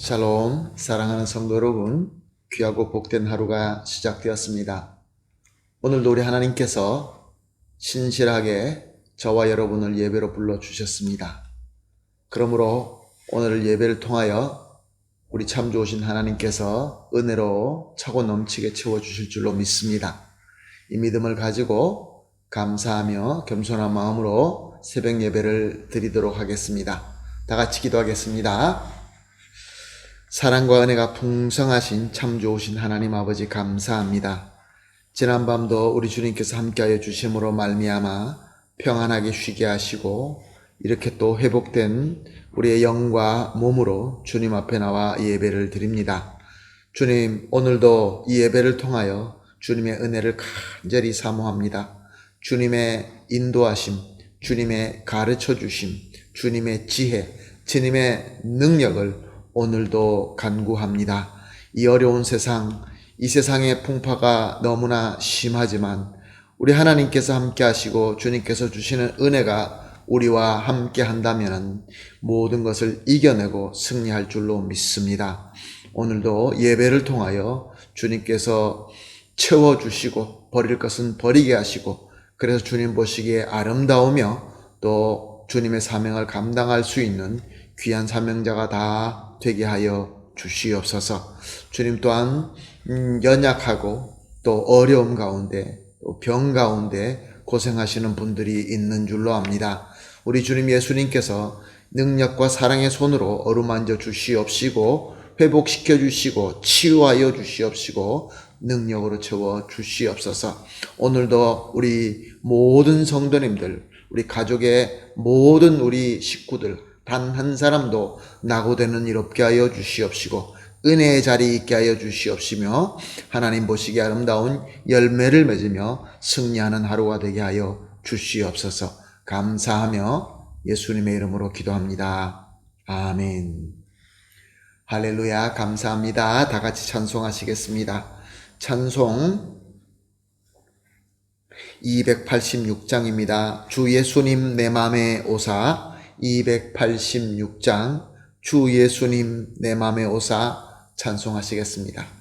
샬롬, 사랑하는 성도 여러분, 귀하고 복된 하루가 시작되었습니다. 오늘도 우리 하나님께서 신실하게 저와 여러분을 예배로 불러주셨습니다. 그러므로 오늘 예배를 통하여 우리 참 좋으신 하나님께서 은혜로 차고 넘치게 채워주실 줄로 믿습니다. 이 믿음을 가지고 감사하며 겸손한 마음으로 새벽 예배를 드리도록 하겠습니다. 다 같이 기도하겠습니다. 사랑과 은혜가 풍성하신 참 좋으신 하나님 아버지 감사합니다. 지난밤도 우리 주님께서 함께하여 주심으로 말미암아 평안하게 쉬게 하시고 이렇게 또 회복된 우리의 영과 몸으로 주님 앞에 나와 예배를 드립니다. 주님, 오늘도 이 예배를 통하여 주님의 은혜를 간절히 사모합니다. 주님의 인도하심, 주님의 가르쳐 주심, 주님의 지혜, 주님의 능력을 오늘도 간구합니다. 이 어려운 세상, 이 세상의 풍파가 너무나 심하지만 우리 하나님께서 함께 하시고 주님께서 주시는 은혜가 우리와 함께 한다면 모든 것을 이겨내고 승리할 줄로 믿습니다. 오늘도 예배를 통하여 주님께서 채워주시고 버릴 것은 버리게 하시고 그래서 주님 보시기에 아름다우며 또 주님의 사명을 감당할 수 있는 귀한 사명자가 다 되게 하여 주시옵소서. 주님 또한 연약하고 또 어려움 가운데 또 병 가운데 고생하시는 분들이 있는 줄로 압니다. 우리 주님 예수님께서 능력과 사랑의 손으로 어루만져 주시옵시고 회복시켜 주시고 치유하여 주시옵시고 능력으로 채워 주시옵소서. 오늘도 우리 모든 성도님들, 우리 가족의 모든 우리 식구들 단 한 사람도 낙오되는 일 없게 하여 주시옵시고 은혜의 자리에 있게 하여 주시옵시며 하나님 보시기에 아름다운 열매를 맺으며 승리하는 하루가 되게 하여 주시옵소서. 감사하며 예수님의 이름으로 기도합니다. 아멘. 할렐루야. 감사합니다. 다 같이 찬송하시겠습니다. 찬송 286장입니다. 주 예수님 내 맘에 오사. 286장 주 예수님 내 맘에 오사 찬송하시겠습니다.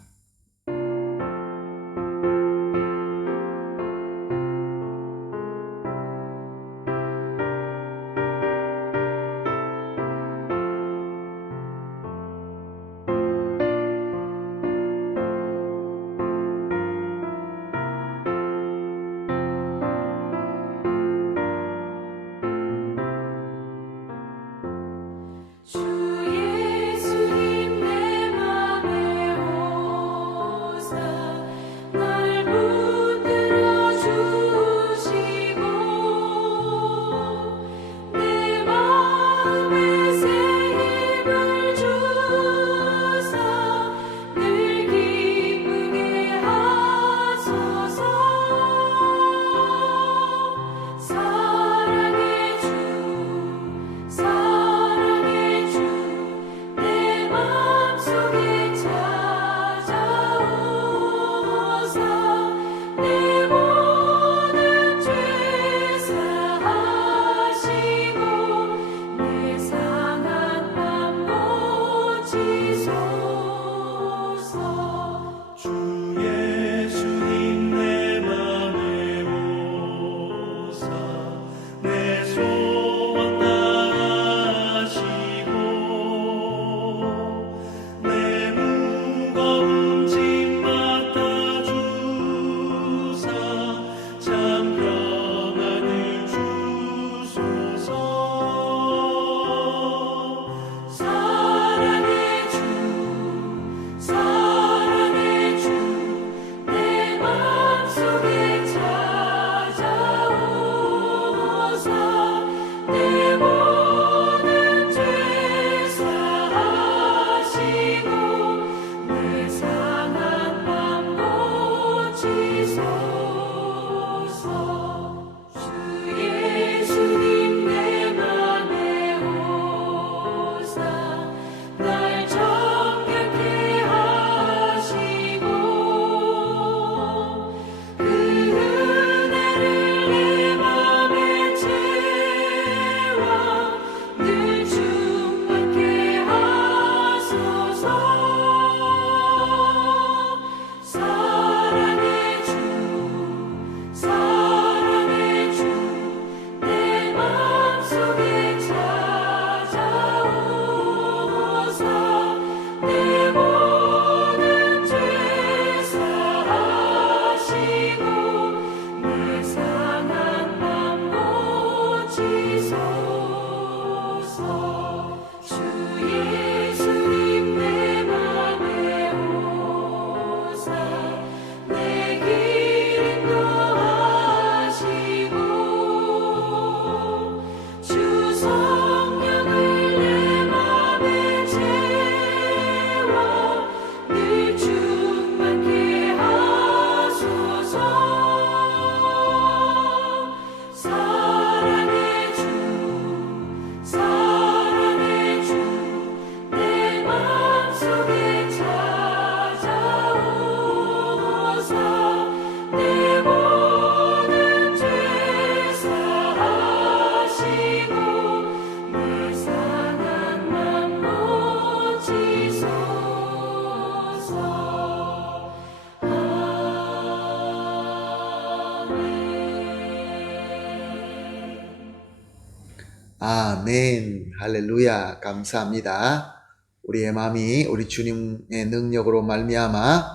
아멘. 할렐루야. 감사합니다. 우리의 마음이 우리 주님의 능력으로 말미암아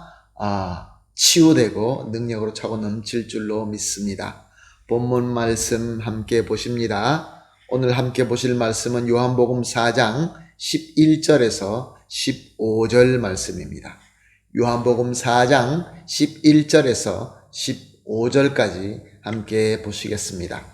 치유되고 능력으로 차고 넘칠 줄로 믿습니다. 본문 말씀 함께 보십니다. 오늘 함께 보실 말씀은 요한복음 4장 11절에서 15절 말씀입니다. 요한복음 4장 11절에서 15절까지 함께 보시겠습니다.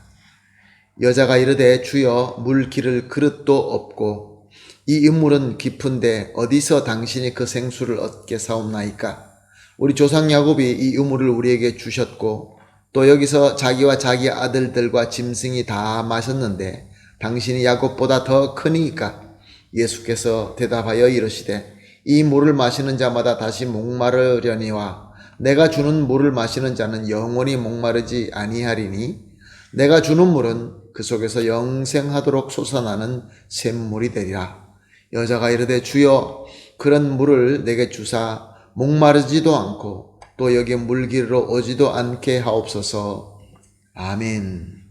여자가 이르되 주여 물 기를 그릇도 없고 이 우물은 깊은데 어디서 당신이 그 생수를 얻게 사옵나이까? 우리 조상 야곱이 이 우물을 우리에게 주셨고 또 여기서 자기와 자기 아들들과 짐승이 다 마셨는데 당신이 야곱보다 더 크니까? 예수께서 대답하여 이르시되 이 물을 마시는 자마다 다시 목마르려니와 내가 주는 물을 마시는 자는 영원히 목마르지 아니하리니 내가 주는 물은 그 속에서 영생하도록 솟아나는 샘물이 되리라. 여자가 이르되 주여 그런 물을 내게 주사 목마르지도 않고 또 여기 물기로 오지도 않게 하옵소서. 아멘.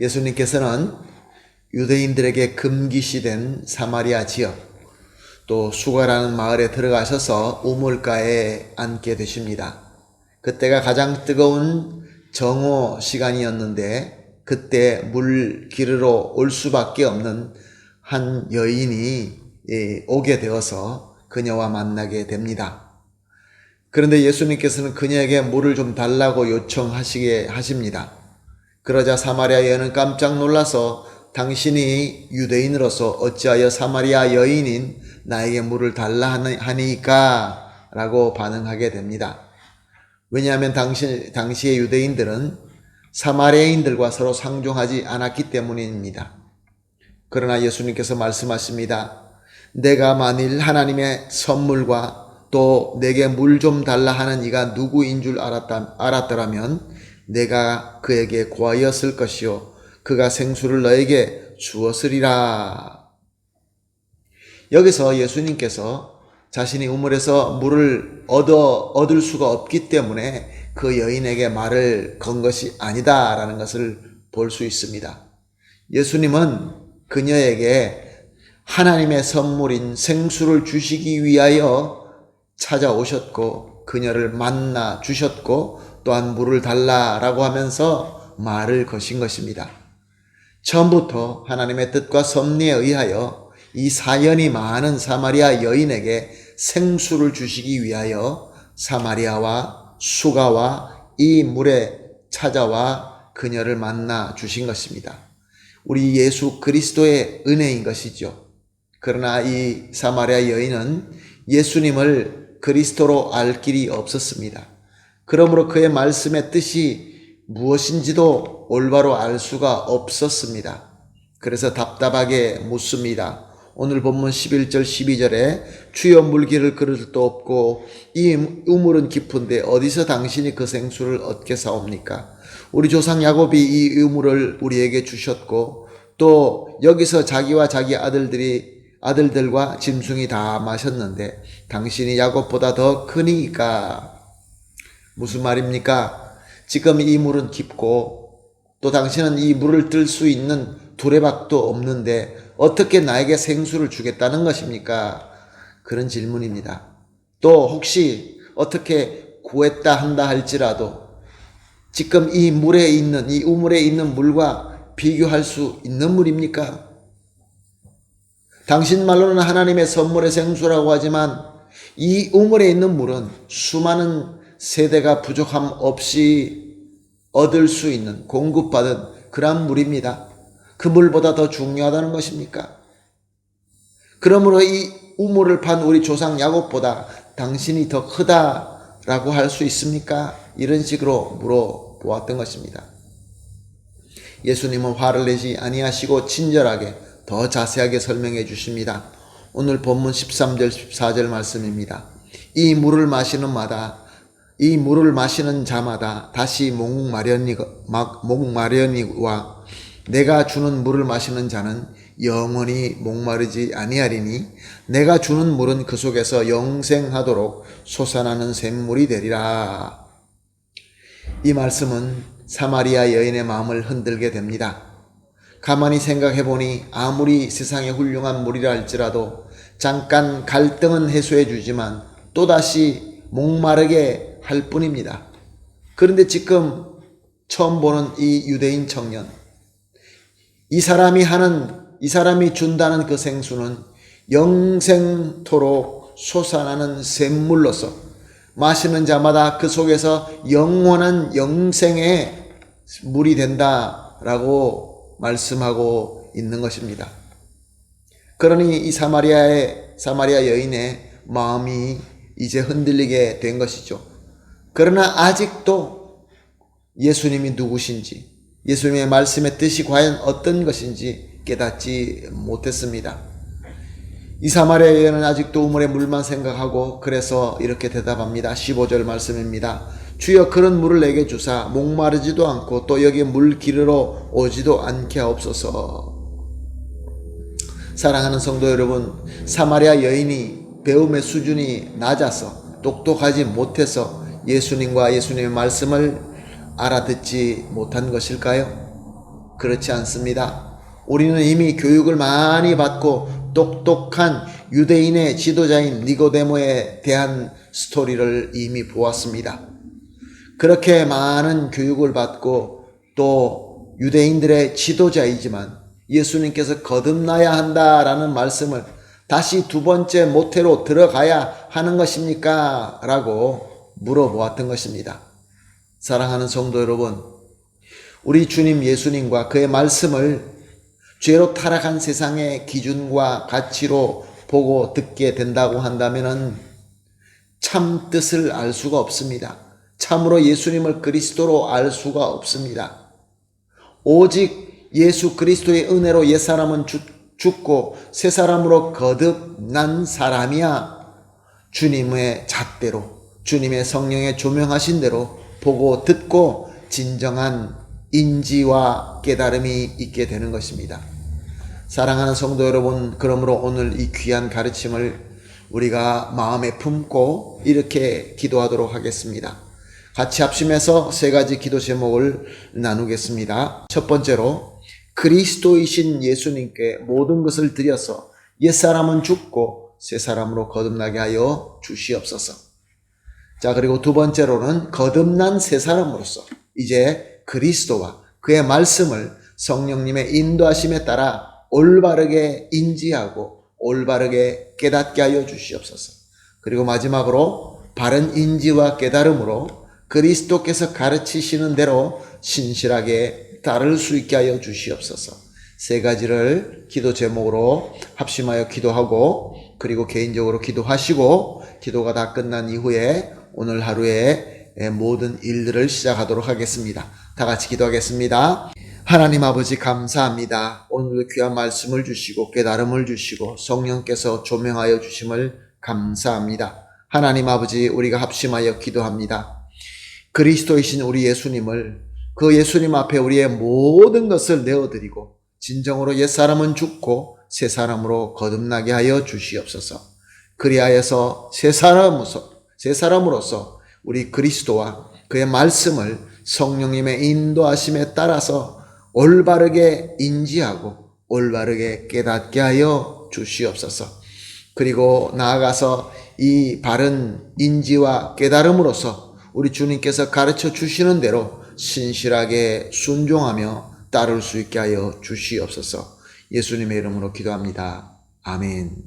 예수님께서는 유대인들에게 금기시된 사마리아 지역 또 수가라는 마을에 들어가셔서 우물가에 앉게 되십니다. 그때가 가장 뜨거운 정오 시간이었는데 그때 물 기르러 올 수밖에 없는 한 여인이 오게 되어서 그녀와 만나게 됩니다. 그런데 예수님께서는 그녀에게 물을 좀 달라고 요청하시게 하십니다. 그러자 사마리아 여인은 깜짝 놀라서 당신이 유대인으로서 어찌하여 사마리아 여인인 나에게 물을 달라 하니까 라고 반응하게 됩니다. 왜냐하면 당시의 유대인들은 사마리아인들과 서로 상종하지 않았기 때문입니다. 그러나 예수님께서 말씀하십니다. 내가 만일 하나님의 선물과 또 내게 물 좀 달라 하는 이가 누구인 줄 알았더라면 내가 그에게 구하였을 것이요 그가 생수를 너에게 주었으리라. 여기서 예수님께서 자신이 우물에서 물을 얻을 수가 없기 때문에 그 여인에게 말을 건 것이 아니다라는 것을 볼 수 있습니다. 예수님은 그녀에게 하나님의 선물인 생수를 주시기 위하여 찾아오셨고 그녀를 만나 주셨고 또한 물을 달라라고 하면서 말을 거신 것입니다. 처음부터 하나님의 뜻과 섭리에 의하여 이 사연이 많은 사마리아 여인에게 생수를 주시기 위하여 사마리아와 수가와 이 물에 찾아와 그녀를 만나 주신 것입니다. 우리 예수 그리스도의 은혜인 것이죠. 그러나 이 사마리아 여인은 예수님을 그리스도로 알 길이 없었습니다. 그러므로 그의 말씀의 뜻이 무엇인지도 올바로 알 수가 없었습니다. 그래서 답답하게 묻습니다. 오늘 본문 11절 12절에 주여 물기를 그릇도 없고 이 우물은 깊은데 어디서 당신이 그 생수를 얻게 사옵니까? 우리 조상 야곱이 이 우물을 우리에게 주셨고 또 여기서 자기와 자기 아들들과 짐승이 다 마셨는데 당신이 야곱보다 더 크니까. 무슨 말입니까? 지금 이 물은 깊고 또 당신은 이 물을 뜰 수 있는 두레박도 없는데 어떻게 나에게 생수를 주겠다는 것입니까? 그런 질문입니다. 또 혹시 어떻게 구했다 한다 할지라도 지금 이 우물에 있는 물과 비교할 수 있는 물입니까? 당신 말로는 하나님의 선물의 생수라고 하지만 이 우물에 있는 물은 수많은 세대가 부족함 없이 얻을 수 있는 공급받은 그런 물입니다. 그 물보다 더 중요하다는 것입니까? 그러므로 이 우물을 판 우리 조상 야곱보다 당신이 더 크다라고 할 수 있습니까? 이런 식으로 물어보았던 것입니다. 예수님은 화를 내지 아니하시고 친절하게 더 자세하게 설명해 주십니다. 오늘 본문 13절 14절 말씀입니다. 이 물을 마시는 자마다 다시 목마려니와 내가 주는 물을 마시는 자는 영원히 목마르지 아니하리니 내가 주는 물은 그 속에서 영생하도록 솟아나는 샘물이 되리라. 이 말씀은 사마리아 여인의 마음을 흔들게 됩니다. 가만히 생각해 보니 아무리 세상에 훌륭한 무리라 할지라도 잠깐 갈등은 해소해 주지만 또다시 목마르게 할 뿐입니다. 그런데 지금 처음 보는 이 유대인 청년, 이 사람이 준다는 그 생수는 영생토록 솟아나는 샘물로서 마시는 자마다 그 속에서 영원한 영생의 물이 된다라고 말씀하고 있는 것입니다. 그러니 이 사마리아 여인의 마음이 이제 흔들리게 된 것이죠. 그러나 아직도 예수님이 누구신지, 예수님의 말씀의 뜻이 과연 어떤 것인지 깨닫지 못했습니다. 이 사마리아 여인은 아직도 우물의 물만 생각하고 그래서 이렇게 대답합니다. 15절 말씀입니다. 주여 그런 물을 내게 주사 목마르지도 않고 또 여기에 물 기르러 오지도 않게 하옵소서. 사랑하는 성도 여러분, 사마리아 여인이 배움의 수준이 낮아서 똑똑하지 못해서 예수님과 예수님의 말씀을 알아듣지 못한 것일까요? 그렇지 않습니다. 우리는 이미 교육을 많이 받고 똑똑한 유대인의 지도자인 니고데모에 대한 스토리를 이미 보았습니다. 그렇게 많은 교육을 받고 또 유대인들의 지도자이지만 예수님께서 거듭나야 한다라는 말씀을 다시 두 번째 모태로 들어가야 하는 것입니까? 라고 물어보았던 것입니다. 사랑하는 성도 여러분, 우리 주님 예수님과 그의 말씀을 죄로 타락한 세상의 기준과 가치로 보고 듣게 된다고 한다면 참 뜻을 알 수가 없습니다. 참으로 예수님을 그리스도로 알 수가 없습니다. 오직 예수 그리스도의 은혜로 옛사람은 죽고 새 사람으로 거듭난 사람이야 주님의 잣대로, 주님의 성령의 조명하신 대로 보고 듣고 진정한 인지와 깨달음이 있게 되는 것입니다. 사랑하는 성도 여러분, 그러므로 오늘 이 귀한 가르침을 우리가 마음에 품고 이렇게 기도하도록 하겠습니다. 같이 합심해서 세 가지 기도 제목을 나누겠습니다. 첫 번째로, 그리스도이신 예수님께 모든 것을 드려서 옛사람은 죽고 새 사람으로 거듭나게 하여 주시옵소서. 자, 그리고 두 번째로는 거듭난 새 사람으로서 이제 그리스도와 그의 말씀을 성령님의 인도하심에 따라 올바르게 인지하고 올바르게 깨닫게 하여 주시옵소서. 그리고 마지막으로 바른 인지와 깨달음으로 그리스도께서 가르치시는 대로 신실하게 따를 수 있게 하여 주시옵소서. 세 가지를 기도 제목으로 합심하여 기도하고 그리고 개인적으로 기도하시고 기도가 다 끝난 이후에 오늘 하루의 모든 일들을 시작하도록 하겠습니다. 다 같이 기도하겠습니다. 하나님 아버지 감사합니다. 오늘 귀한 말씀을 주시고 깨달음을 주시고 성령께서 조명하여 주심을 감사합니다. 하나님 아버지, 우리가 합심하여 기도합니다. 그리스도이신 우리 예수님을, 그 예수님 앞에 우리의 모든 것을 내어드리고 진정으로 옛사람은 죽고 새 사람으로 거듭나게 하여 주시옵소서. 그리하여서 새 사람으로서 우리 그리스도와 그의 말씀을 성령님의 인도하심에 따라서 올바르게 인지하고 올바르게 깨닫게 하여 주시옵소서. 그리고 나아가서 이 바른 인지와 깨달음으로서 우리 주님께서 가르쳐 주시는 대로 신실하게 순종하며 따를 수 있게 하여 주시옵소서. 예수님의 이름으로 기도합니다. 아멘.